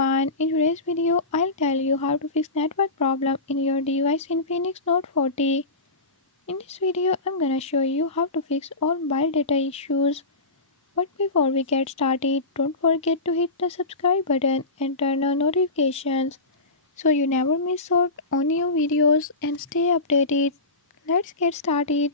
everyone, in today's video I'll tell you how to fix network problem in your device infinix Note 40. In this video I'm gonna show you how to fix all mobile data issues. But before we get started, don't forget to hit the subscribe button and turn on notifications so you never miss out on new videos and stay updated. Let's get started.